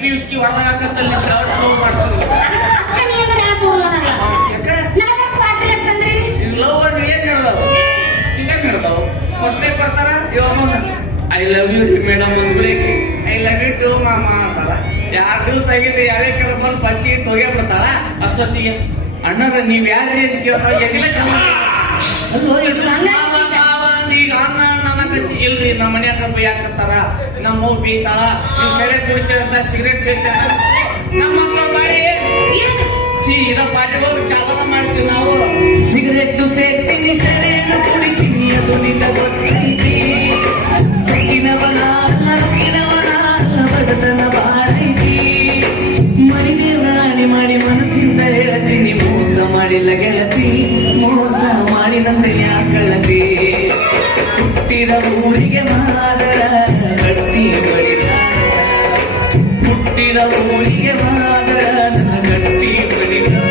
ಪಿಯುಸ್ಕಿ ಹೊಡೆದಾಕತ್ತಲ್ಲಿ shirt love ಮಾಡ್ತಾರೆ love ಅಂದ್ರೆ ಏನ್ ಹೇಳ್ದವು ಈಗ ಹೇಳ್ದವು ಫಸ್ಟೇ ಬರ್ತಾರ ಐ ಲವ್ ಯು ಮೇಡಮ್ ಅಂದ್ಬಿಡಿ ಐ ಲವ್ ಯು ಟು ಮಾಮ ಅಂತಲ್ಲ 2 ದಿವಸ ಆಗಿತ್ತು ಯಾರೇ ಬಂದು ಪಟ್ಟಿ ಇಟ್ಟು ಹೋಗೇ ಬಿಡ್ತಾಳ ಅಷ್ಟೊತ್ತಿಗೆ ಅಣ್ಣರ ನೀವ್ ಯಾರ್ರಿ ಅಂತ ಕೇಳ್ತಾರ ಈಗ ಅಣ್ಣ ನನಗತ್ತಿ ಇಲ್ರಿ ನಮ್ಮ ಮನ್ಯಾಗ ಬೈಯಾಕತ್ತಾರ ನಮ್ಮ ಮಗು ಬೀತಾಳ ನೀವು ಸೆರೆ ಕುಡಿತೀರಂತ ಸಿಗರೇಟ್ ಸೇರ್ತಾರ ನಮ್ಮ ಮಕ್ಕಳ ಬಾಳಿ ಸೀದಾ ಪಾಟಿ ಹೋಗಿ ಚಾಲನ ಮಾಡ್ತೀವಿ ನಾವು ಸಿಗರೇಟ್ ಸೇರ್ತೀನಿ ಸೆರೆಯನ್ನು ಕುಡಿತೀನಿ ಅದು ನಿನ್ನ ಗೊತ್ತೈತಿ ಸೊಕ್ಕಿನವನ ನಡುಕಿನವನ ಬಡತನ ಬಾಳೈತಿ ಮೈದೇವರಾಣಿ ಮಾಡಿ ಮನಸ್ಸಿಂದ ಹೇಳ್ತೀನಿ ಮೋಸ ಮಾಡಿಲ್ಲ ಗೆಳತಿ ಮೋಸ ಮಾಡಿದಂತ ಯಾಕಳತಿ ಹುಟ್ಟಿದ ಊರಿಗೆ ಮಾದರ ಗಟ್ಟಿ ಬಡಿದಾರ ಹುಟ್ಟಿದ ಊರಿಗೆ ಮಾದರ ನನ್ನ ಗಟ್ಟಿ ಬಡಿದಾರ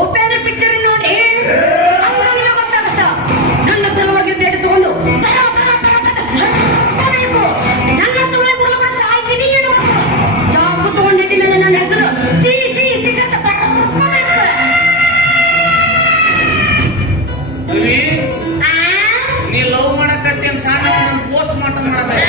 ಉಪೇಂದ್ರ ಪಿಕ್ಚರ್ ನೋಡಿ ಗೊತ್ತಾಗತ್ತ ನನ್ನ ಸಲುವಾಗಿ ಬೇಗ ತಗೊಂಡು ನನ್ನ ಸಲುವಾಗಿ ಕೊಡ್ಲಿಕ್ಕೆ ಆಯ್ತೀನಿ ಏನು ಜಾಬ್ ತಗೊಂಡಿದ್ದೀನಿ ನನ್ನ ಹೆಸರು ಸಿ ಸಿಗತ್ತ ನೀ ಲವ್ ಮಾಡಕತ್ತೇನ್ ಸಣ್ಣ ಪೋಸ್ಟ್ ಮಾರ್ಟಮ್ ಮಾಡಬೇಕು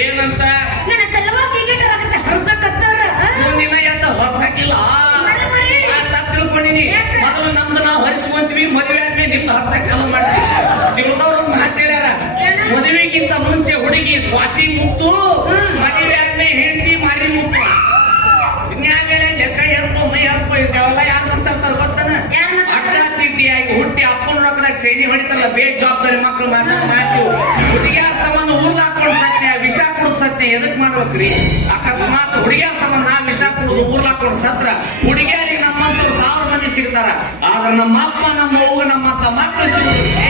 ಏನಂತ ನನ್ನ ಸಲುವಾಗಿ ಹೊರಸಕತ್ತಾರ ಮುಂದಿನ ಎಂತ ಹೊರಸಾಕಿಲ್ಲ ತಿಳ್ಕೊಂಡಿನಿ ಮೊದಲು ನಮ್ದು ನಾವು ಹರಿಸ್ಕೊಂತೀವಿ ಮದುವೆ ಆದ್ಮೇಲೆ ನಿಮ್ದು ಹೊರಸಾಕ್ ಚಾಲು ಮಾಡ್ತೀವಿ ತಿಳಿದವ್ರು ಒಂದು ಮಾತು ಹೇಳ್ಯಾರ ಮದುವೆಗಿಂತ ಮುಂಚೆ ಹುಡುಗಿ ಸ್ವಾತಿ ಮುತ್ತು ಮದುವೆ ಆದ್ಮೇಲೆ ಹೆಂಡತಿ ಮಾರಿ ಮುತ್ತು ಇನ್ಯಾಗಲೇ ಲೆಕ್ಕ ಎರ್ಪೋ ಮೈ ಎರ್ಪೋ ಇದ್ದಾವೆಲ್ಲ ಯಾರು ಮಾತಾಡ್ತಾರ ಗೊತ್ತಾನ ಅಡ್ಡ ತಿಡ್ಡಿಯಾಗಿ ಹುಟ್ಟಿ ಅಪ್ಪನ ರೊಕ್ಕದಾಗ ಚೈನಿ ಹೊಡಿತಾರಲ್ಲ ಬೇಜವಾಬ್ದಾರಿ ಮಕ್ಕಳು ಮಾತು ಹುಡುಗಿಯಾರ ಸಂಬಂಧ ಊರ್ಲಾಕೊಂಡು ಸತ್ಯ ವಿಷ ಕುಡಿದು ಸತ್ಯ ಎದಕ್ ಮಾಡ್ಬೇಕ್ರಿ ಅಕಸ್ಮಾತ್ ಹುಡುಗಿಯಾರ ಸಂಬಂಧ ವಿಷ ಕುಡಿದು ಊರ್ಲಾಕೊಂಡು ಸತ್ರ ಹುಡುಗಿಯಾರಿಗೆ ನಮ್ಮಂತವ್ರು 1000 ಮಂದಿ ಸಿಗ್ತಾರ ಆದ್ರೆ ನಮ್ಮ ಅಪ್ಪ ನಮ್ಮ ಅವ್ವ ನಮ್ಮಂತ ಮಕ್ಕಳು ಸಿಗುತ್ತೆ